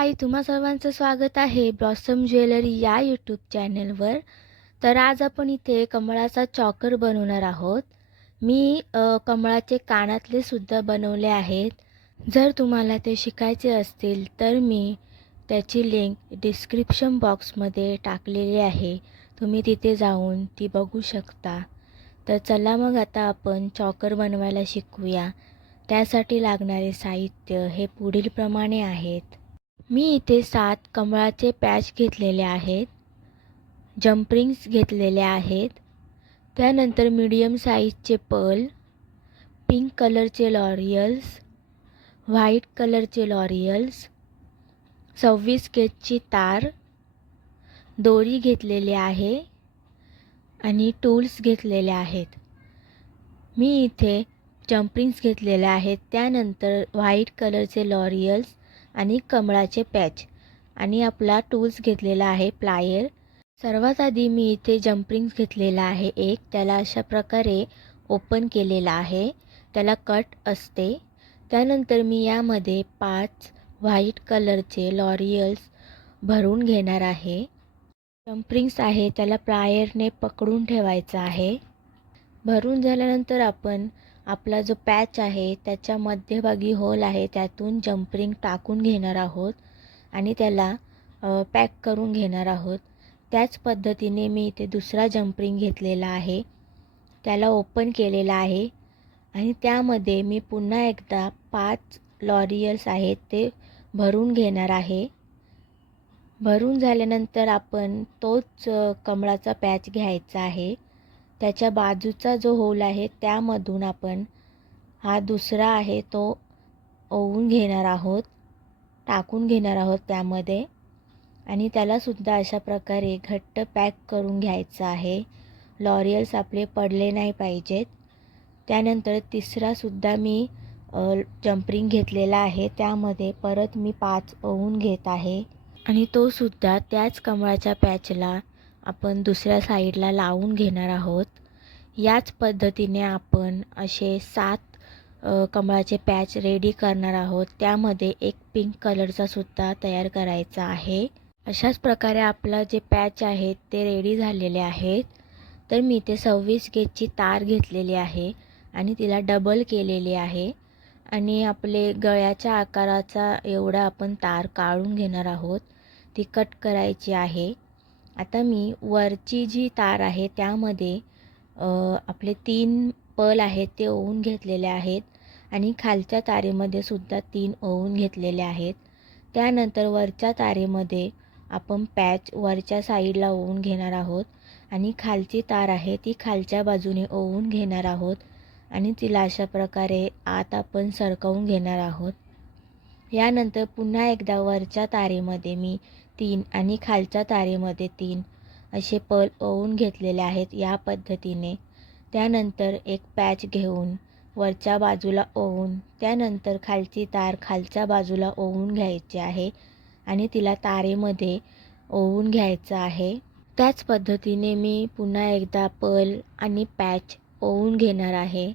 हाय, तुम्हा सर्वांचं स्वागत आहे ब्लॉसम ज्वेलरी या यूट्यूब चॅनलवर. तर आज आपण इथे कमळाचा चॉकर बनवणार आहोत. मी कमळाचे कानातले सुद्धा बनवले आहेत. जर तुम्हाला ते शिकायचे असतील तर मी त्याची लिंक डिस्क्रिप्शन बॉक्समध्ये टाकलेली आहे. तुम्ही तिथे जाऊन ती बघू शकता. तर चला मग आता आपण चॉकर बनवायला शिकूया. त्यासाठी लागणारे साहित्य हे पुढील प्रमाणे आहेत. मी इथे 7 कमळाचे पॅच घेतलेले आहेत. जंप रिंग्स घेतलेले आहेत. त्यानंतर मीडियम साईजचे पर्ल, पिंक कलरचे लॉरियल्स, व्हाईट कलरचे लॉरियल्स, 26 गेजची तार, दोरी घेतलेली आहे आणि टूल्स घेतलेले आहेत. मी इथे जंप रिंग्स घेतलेले आहेत. त्यानंतर व्हाईट कलरचे लॉरियल्स आणि कमळाचे पॅच आणि आपला टूल्स घेतलेला आहे प्लायर. सर्वात आधी मी इथे जंप रिंग्स घेतलेला आहे एक. त्याला अशा प्रकारे ओपन केलेला आहे. त्याला कट असते. त्यानंतर मी यामध्ये 5 व्हाईट कलरचे लॉरियल्स भरून घेणार आहे. जंप रिंग्स आहे त्याला प्लायरने पकडून ठेवायचं आहे. भरून झाल्यानंतर आपण आपला जो पॅच आहे त्याच्या मध्यभागी होल आहे त्यातून जंप रिंग टाकून घेणार आहोत आणि त्याला पॅक करून घेणार आहोत. त्याच पद्धतीने मी इथे दुसरा जंप रिंग घेतलेला आहे. त्याला ओपन केलेला आहे आणि त्यामध्ये मी पुन्हा एकदा 5 लॉरियल्स आहेत ते भरून घेणार आहे. भरून झाल्यानंतर आपण तोच कमळाचा पॅच घ्यायचा आहे. त्याच्या बाजूचा जो होल आहे त्यामधून आपण हा दुसरा आहे तो ओवून घेणार आहोत, टाकून घेणार आहोत त्यामध्ये आणि त्यालासुद्धा अशा प्रकारे घट्ट पॅक करून घ्यायचं आहे. लॉरियल्स आपले पडले नाही पाहिजेत. त्यानंतर तिसरासुद्धा मी जंप रिंग घेतलेला आहे. त्यामध्ये परत मी 5 ओवून घेत आहे आणि तो सुद्धा त्याच कमळाच्या पॅचला आपण दुसऱ्या साईडला लावून घेणार आहोत. याच पद्धतीने आपण असे 7 कमळाचे पॅच रेडी करणार आहोत. त्यामध्ये एक पिंक कलरचा सुद्धा तयार करायचा आहे. अशाच प्रकारे आपला जे पॅच आहेत ते रेडी झालेले आहेत. तर मी इथे 26 गेजची तार घेतलेली आहे आणि तिला डबल केलेली आहे आणि आपले गळ्याच्या आकाराचा एवढा आपण तार काढून घेणार आहोत. ती कट करायची आहे. आता मी वरची जी तार आहे त्यामध्ये आपले 3 पर्ल आहेत ते ओवून घेतलेले आहेत आणि खालच्या तारेमध्ये सुद्धा 3 ओवून घेतलेले आहेत. त्यानंतर वरच्या तारेमध्ये आपण पॅच वरच्या साईडला ओवून घेणार आहोत आणि खालची तार आहे ती खालच्या बाजूने ओवून घेणार आहोत आणि तिला अशा प्रकारे आत आपण सरकवून घेणार आहोत. यानंतर पुन्हा एकदा वरच्या तारेमध्ये मी 3 आणि खालच्या तारेमध्ये 3 असे पर्ल ओवून घेतलेले आहेत या पद्धतीने. त्यानंतर एक पॅच घेऊन वरच्या बाजूला ओवून त्यानंतर खालची तार खालच्या बाजूला ओवून घ्यायची आहे आणि तिला तारेमध्ये ओवून घ्यायचं आहे. त्याच पद्धतीने मी पुन्हा एकदा पर्ल आणि पॅच ओवून घेणार आहे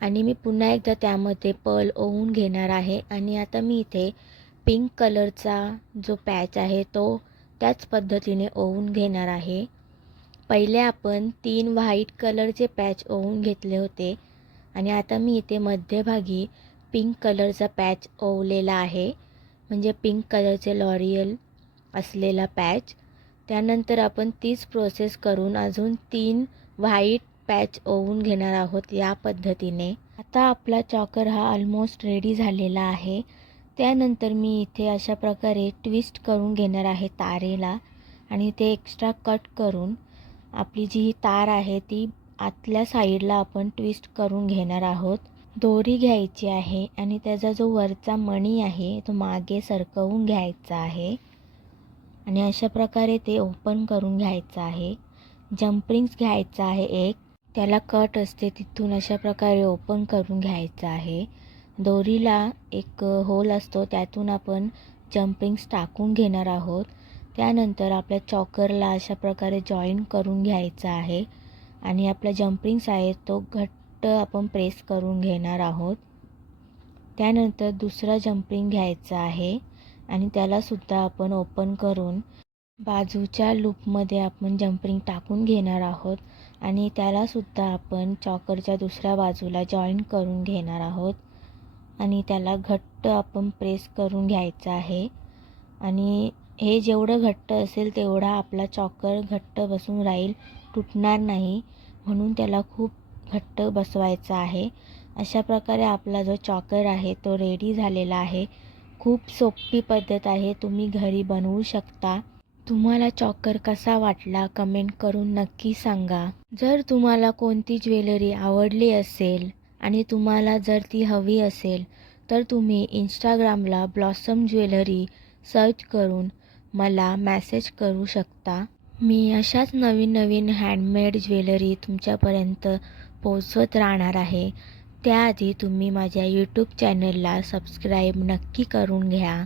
आणि मी पुन्हा एकदा त्यामध्ये पर्ल ओवून घेणार आहे आणि आता मी इथे पिंक कलरचा जो पॅच आहे तो त्याच पद्धतीने ओवून घेणार आहे. पहिले आपण 3 व्हाईट कलरचे पॅच ओवून घेतले होते आणि आता मी इथे मध्यभागी पिंक कलरचा पॅच ओवलेला आहे, म्हणजे पिंक कलरचे लॉरियल असलेला पॅच. त्यानंतर आपण तीच प्रोसेस करून अजून 3 व्हाईट पॅच ओवून घेणार आहोत या पद्धतीने. आता आपला चॉकर हा ऑलमोस्ट रेडी झालेला आहे. त्यानंतर मी इथे अशा प्रकारे ट्विस्ट करून घेणार आहे तारेला आणि ते एक्स्ट्रा कट करून आपली जी ही तार आहे ती आतल्या साईडला आपण ट्विस्ट करून घेणार आहोत. दोरी घ्यायची आहे आणि त्याचा जो वरचा मणी आहे तो मागे सरकवून घ्यायचा आहे आणि अशा प्रकारे ते ओपन करून घ्यायचं आहे. जंप रिंग्स घ्यायचा आहे एक, त्याला कट असते तिथून अशा प्रकारे ओपन करून घ्यायचं आहे. दोरीला एक होल असतो त्यातून आपण जंप रिंग्स टाकून घेणार आहोत. त्यानंतर आपल्या चॉकरला अशा प्रकारे जॉईन करून घ्यायचा आहे आणि आपला जंप रिंग्स आहे तो घट्ट आपण प्रेस करून घेणार आहोत. त्यानंतर दुसरा जंप रिंग घ्यायचा आहे आणि त्यालासुद्धा आपण ओपन करून बाजूच्या लूपमध्ये आपण जंपरिंग टाकून घेणार आहोत आणि त्यालासुद्धा आपण चॉकरच्या दुसऱ्या बाजूला जॉईन करून घेणार आहोत आणि त्याला घट्ट आपण प्रेस करून घ्यायचं आहे. आणि हे जेवढं घट्ट असेल तेवढा आपला चॉकर घट्ट बसून राहील, तुटणार नाही, म्हणून त्याला खूप घट्ट बसवायचा आहे. अशा प्रकारे आपला जो चॉकर आहे तो रेडी झालेला आहे. खूप सोपी पद्धत आहे, तुम्ही घरी बनवू शकता. तुम्हाला चॉकर कसा वाटला कमेंट करून नक्की सांगा. जर तुम्हाला कोणती ज्वेलरी आवडली असेल आणि तुम्हाला जर ती हवी असेल तर तुम्ही इंस्टाग्रामला ब्लॉसम ज्वेलरी सर्च करून मला मेसेज करू शकता. मी अशाच नवीन नवीन हँडमेड ज्वेलरी तुमच्यापर्यंत पोहोचवत राहणार आहे. त्याआधी तुम्ही माझ्या यूट्यूब चॅनलला सबस्क्राईब नक्की करून घ्या.